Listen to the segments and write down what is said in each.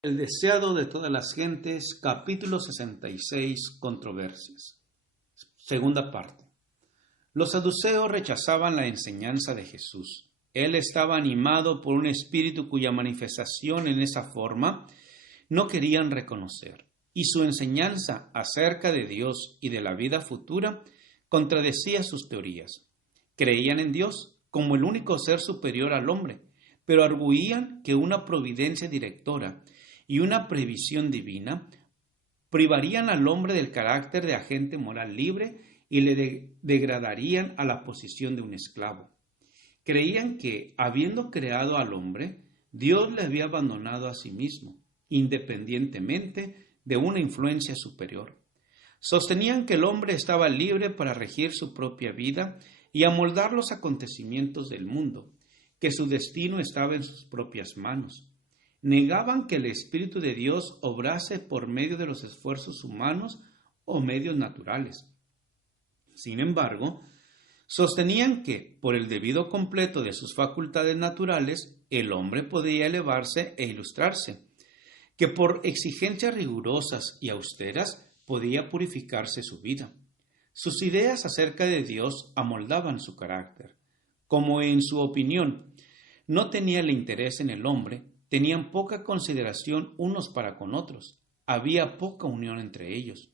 El deseado de todas las gentes, capítulo 66, controversias. Segunda parte. Los saduceos rechazaban la enseñanza de Jesús. Él estaba animado por un espíritu cuya manifestación en esa forma no querían reconocer, y su enseñanza acerca de Dios y de la vida futura contradecía sus teorías. Creían en Dios como el único ser superior al hombre, pero arguían que una providencia directora y una previsión divina privarían al hombre del carácter de agente moral libre y le degradarían a la posición de un esclavo. Creían que, habiendo creado al hombre, Dios le había abandonado a sí mismo, independientemente de una influencia superior. Sostenían que el hombre estaba libre para regir su propia vida y amoldar los acontecimientos del mundo, que su destino estaba en sus propias manos. Negaban que el Espíritu de Dios obrase por medio de los esfuerzos humanos o medios naturales. Sin embargo, sostenían que, por el debido completo de sus facultades naturales, el hombre podía elevarse e ilustrarse, que por exigencias rigurosas y austeras podía purificarse su vida. Sus ideas acerca de Dios amoldaban su carácter. Como en su opinión no tenía el interés en el hombre, tenían poca consideración unos para con otros, había poca unión entre ellos.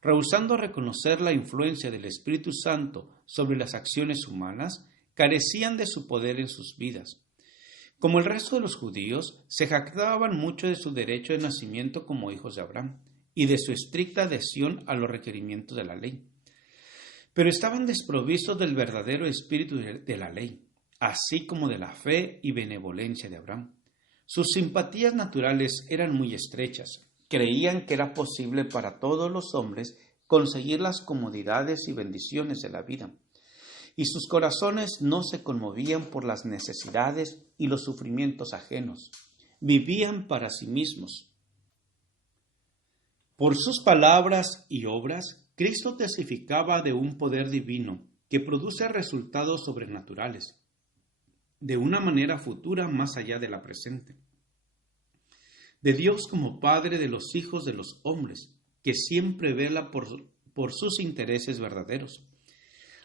Rehusando reconocer la influencia del Espíritu Santo sobre las acciones humanas, carecían de su poder en sus vidas. Como el resto de los judíos, se jactaban mucho de su derecho de nacimiento como hijos de Abraham y de su estricta adhesión a los requerimientos de la ley. Pero estaban desprovistos del verdadero espíritu de la ley, así como de la fe y benevolencia de Abraham. Sus simpatías naturales eran muy estrechas. Creían que era posible para todos los hombres conseguir las comodidades y bendiciones de la vida, y sus corazones no se conmovían por las necesidades y los sufrimientos ajenos. Vivían para sí mismos. Por sus palabras y obras, Cristo testificaba de un poder divino que produce resultados sobrenaturales, de una manera futura más allá de la presente. De Dios como Padre de los hijos de los hombres, que siempre vela por sus intereses verdaderos.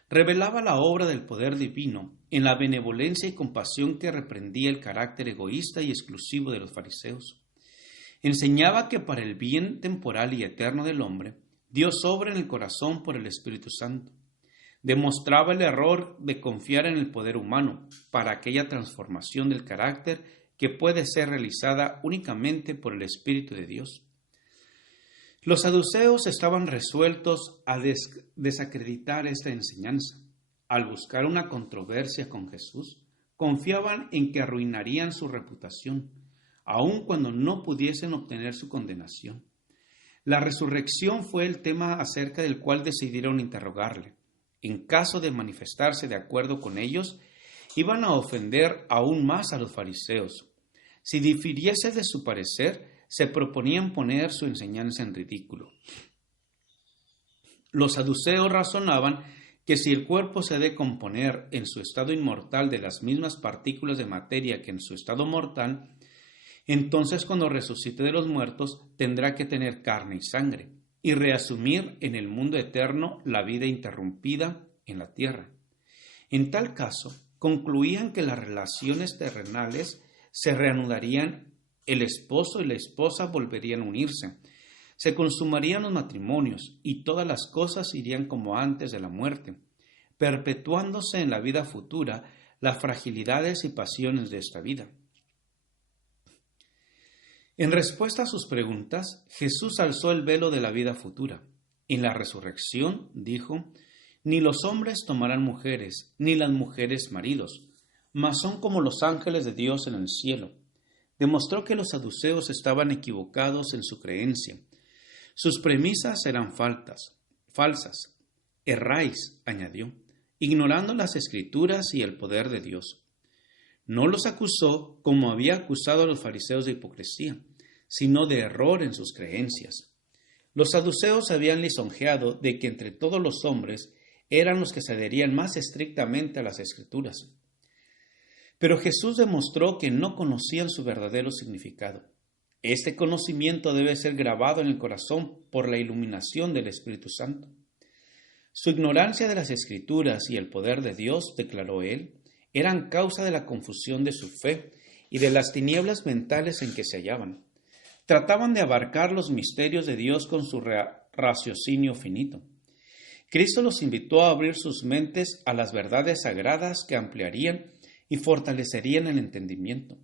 Revelaba la obra del poder divino en la benevolencia y compasión que reprendía el carácter egoísta y exclusivo de los fariseos. Enseñaba que para el bien temporal y eterno del hombre, Dios obra en el corazón por el Espíritu Santo. Demostraba el error de confiar en el poder humano para aquella transformación del carácter que puede ser realizada únicamente por el Espíritu de Dios. Los saduceos estaban resueltos a desacreditar esta enseñanza. Al buscar una controversia con Jesús, confiaban en que arruinarían su reputación, aun cuando no pudiesen obtener su condenación. La resurrección fue el tema acerca del cual decidieron interrogarle. En caso de manifestarse de acuerdo con ellos, iban a ofender aún más a los fariseos. Si difiriese de su parecer, se proponían poner su enseñanza en ridículo. Los saduceos razonaban que si el cuerpo se ha de componer en su estado inmortal de las mismas partículas de materia que en su estado mortal, entonces cuando resucite de los muertos tendrá que tener carne y sangre, y reasumir en el mundo eterno la vida interrumpida en la tierra. En tal caso, concluían que las relaciones terrenales se reanudarían, el esposo y la esposa volverían a unirse, se consumarían los matrimonios y todas las cosas irían como antes de la muerte, perpetuándose en la vida futura las fragilidades y pasiones de esta vida. En respuesta a sus preguntas, Jesús alzó el velo de la vida futura. En la resurrección, dijo, ni los hombres tomarán mujeres, ni las mujeres maridos, mas son como los ángeles de Dios en el cielo. Demostró que los saduceos estaban equivocados en su creencia. Sus premisas eran falsas. Erráis, añadió, ignorando las Escrituras y el poder de Dios. No los acusó como había acusado a los fariseos de hipocresía, sino de error en sus creencias. Los saduceos habían lisonjeado de que entre todos los hombres eran los que se adherían más estrictamente a las Escrituras. Pero Jesús demostró que no conocían su verdadero significado. Este conocimiento debe ser grabado en el corazón por la iluminación del Espíritu Santo. Su ignorancia de las Escrituras y el poder de Dios, declaró él, eran causa de la confusión de su fe y de las tinieblas mentales en que se hallaban. Trataban de abarcar los misterios de Dios con su raciocinio finito. Cristo los invitó a abrir sus mentes a las verdades sagradas que ampliarían y fortalecerían el entendimiento.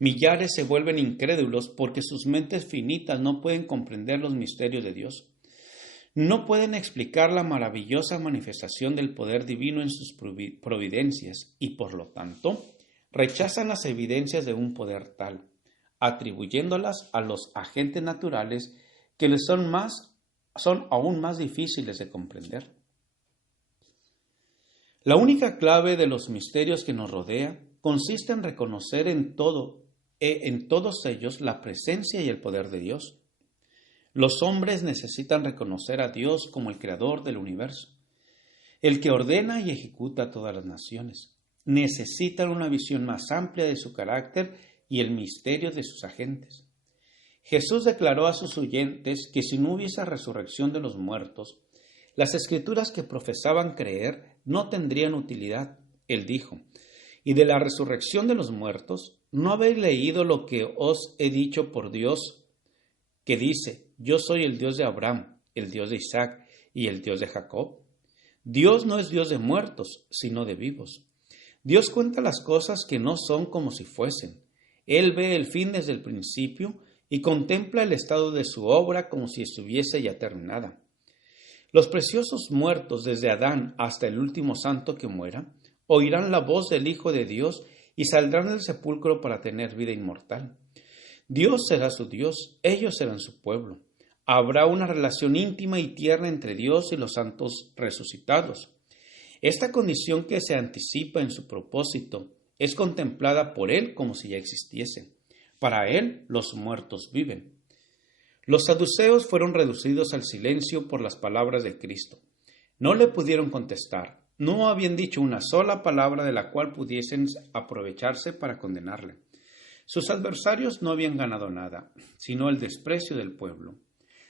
Millares se vuelven incrédulos porque sus mentes finitas no pueden comprender los misterios de Dios. No pueden explicar la maravillosa manifestación del poder divino en sus providencias y, por lo tanto, rechazan las evidencias de un poder tal, atribuyéndolas a los agentes naturales que les son aún más difíciles de comprender. La única clave de los misterios que nos rodea consiste en reconocer en todos ellos la presencia y el poder de Dios. Los hombres necesitan reconocer a Dios como el creador del universo, el que ordena y ejecuta todas las naciones. Necesitan una visión más amplia de su carácter y el misterio de sus agentes. Jesús declaró a sus oyentes que si no hubiese resurrección de los muertos, las escrituras que profesaban creer no tendrían utilidad. Él dijo, y de la resurrección de los muertos, ¿no habéis leído lo que os he dicho por Dios, que dice, yo soy el Dios de Abraham, el Dios de Isaac y el Dios de Jacob? Dios no es Dios de muertos, sino de vivos. Dios cuenta las cosas que no son como si fuesen. Él ve el fin desde el principio y contempla el estado de su obra como si estuviese ya terminada. Los preciosos muertos desde Adán hasta el último santo que muera, oirán la voz del Hijo de Dios y saldrán del sepulcro para tener vida inmortal. Dios será su Dios, ellos serán su pueblo. Habrá una relación íntima y tierna entre Dios y los santos resucitados. Esta condición que se anticipa en su propósito es contemplada por Él como si ya existiese. Para Él los muertos viven. Los saduceos fueron reducidos al silencio por las palabras de Cristo. No le pudieron contestar. No habían dicho una sola palabra de la cual pudiesen aprovecharse para condenarle. Sus adversarios no habían ganado nada, sino el desprecio del pueblo.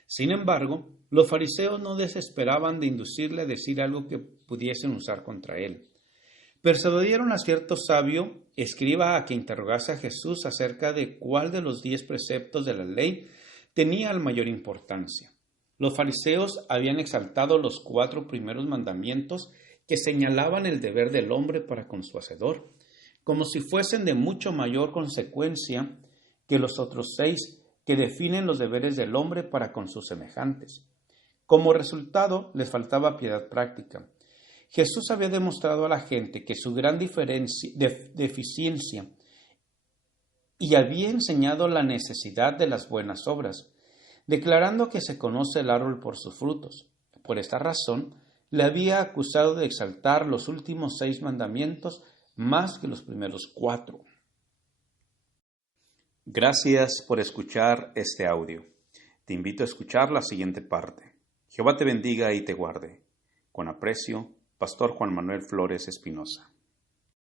Sin embargo, los fariseos no desesperaban de inducirle a decir algo que pudiesen usar contra él. Persuadieron a cierto sabio, escriba, a que interrogase a Jesús acerca de cuál de los 10 preceptos de la ley tenía la mayor importancia. Los fariseos habían exaltado los 4 primeros mandamientos que señalaban el deber del hombre para con su Hacedor, como si fuesen de mucho mayor consecuencia que los otros 6 que definen los deberes del hombre para con sus semejantes. Como resultado, les faltaba piedad práctica. Jesús había demostrado a la gente que su gran deficiencia y había enseñado la necesidad de las buenas obras, declarando que se conoce el árbol por sus frutos. Por esta razón, le había acusado de exaltar los últimos 6 mandamientos más que los primeros 4. Gracias por escuchar este audio. Te invito a escuchar la siguiente parte. Jehová te bendiga y te guarde. Con aprecio, Pastor Juan Manuel Flores Espinosa.